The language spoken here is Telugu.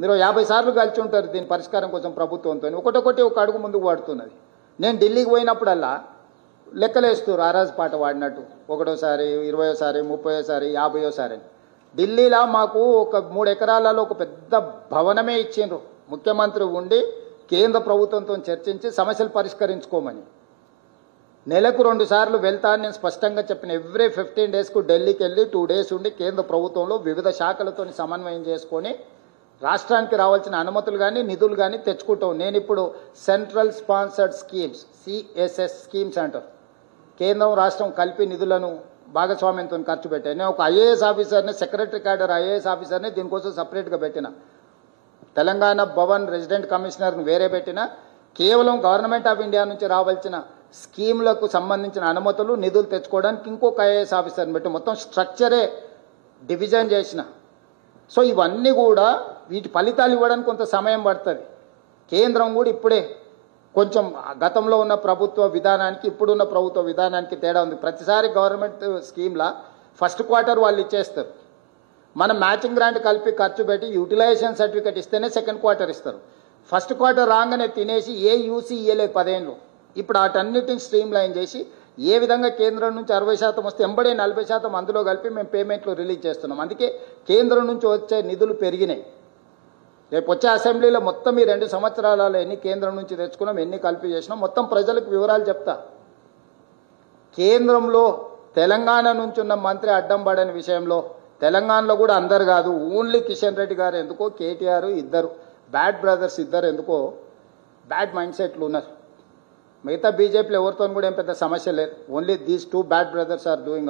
మీరు 50 సార్లు కలిసి ఉంటారు దీని పరిష్కారం కోసం ప్రభుత్వంతో. ఒకటొకటి ఒక అడుగు ముందుకు పడుతున్నది. నేను ఢిల్లీకి పోయినప్పుడల్లా లెక్కలేస్తారు ఆరాజ్ పాట వాడినట్టు, ఒకటోసారి, 20ఓసారి, 30ఓసారి, 50ఓసారి. ఢిల్లీలో మాకు ఒక 3 ఎకరాలలో ఒక పెద్ద భవనమే ఇచ్చిండ్రు ముఖ్యమంత్రి ఉండి కేంద్ర ప్రభుత్వంతో చర్చించి సమస్యలు పరిష్కరించుకోమని. నెలకు 2 సార్లు వెళ్తాను నేను స్పష్టంగా చెప్పిన. ఎవ్రీ 15 డేస్కు ఢిల్లీకి వెళ్ళి 2 డేస్ ఉండి కేంద్ర ప్రభుత్వంలో వివిధ శాఖలతో సమన్వయం చేసుకొని రాష్ట్రానికి రావాల్సిన అనుమతులు కానీ నిధులు కానీ తెచ్చుకుంటాం. నేను ఇప్పుడు central sponsored schemes, CSS schemes అంటారు, కేంద్రం రాష్ట్రం కలిపి నిధులను భాగస్వామ్యంతో ఖర్చు పెట్టాను. నేను ఒక ఐఏఎస్ ఆఫీసర్ని, సెక్రటరీ క్యాడర్ ఐఏఎస్ ఆఫీసర్ని దీనికోసం సపరేట్గా పెట్టిన. తెలంగాణ భవన్ రెసిడెంట్ కమిషనర్ను వేరే పెట్టిన. కేవలం గవర్నమెంట్ ఆఫ్ ఇండియా నుంచి రావాల్సిన స్కీములకు సంబంధించిన అనుమతులు నిధులు తెచ్చుకోవడానికి ఇంకొక ఐఏఎస్ ఆఫీసర్ని పెట్టి మొత్తం స్ట్రక్చరే డివిజన్ చేసిన. సో ఇవన్నీ కూడా వీటి ఫలితాలు ఇవ్వడానికి కొంత సమయం పడుతుంది. కేంద్రం కూడా ఇప్పుడే కొంచెం గతంలో ఉన్న ప్రభుత్వ విధానానికి ఇప్పుడున్న ప్రభుత్వ విధానానికి తేడా ఉంది. ప్రతిసారి గవర్నమెంట్ స్కీమ్లా ఫస్ట్ క్వార్టర్ వాళ్ళు ఇచ్చేస్తారు. మనం మ్యాచింగ్ గ్రాంట్ కలిపి ఖర్చు పెట్టి యూటిలైజేషన్ సర్టిఫికేట్ ఇస్తేనే సెకండ్ క్వార్టర్ ఇస్తారు. ఫస్ట్ క్వార్టర్ రాగానే తినేసి ఏ యూసీ ఇయ్యలేదు 10 ఏళ్ళు. ఇప్పుడు వాటన్నిటిని స్ట్రీమ్ లైన్ చేసి ఏ విధంగా కేంద్రం నుంచి 60% వస్తే ఎంబడే 40% అందులో కలిపి మేము పేమెంట్లు రిలీజ్ చేస్తున్నాం. అందుకే కేంద్రం నుంచి వచ్చే నిధులు పెరిగినాయి. రేపు వచ్చే అసెంబ్లీలో మొత్తం ఈ 2 సంవత్సరాలలో ఎన్ని కేంద్రం నుంచి తెచ్చుకున్నాం, ఎన్ని కలిపి చేసినాం, మొత్తం ప్రజలకు వివరాలు చెప్తా. కేంద్రంలో తెలంగాణ నుంచి ఉన్న మంత్రి అడ్డం పడని విషయంలో తెలంగాణలో కూడా అందరు కాదు, ఓన్లీ కిషన్ రెడ్డి గారు ఎందుకో, కేటీఆర్ ఇద్దరు బ్యాడ్ బ్రదర్స్ ఇద్దరు ఎందుకో బ్యాడ్ మైండ్ సెట్లు ఉన్నారు. మిగతా బీజేపీలో ఎవరితో కూడా ఏం పెద్ద సమస్య లేదు. Only these 2 bad brothers are doing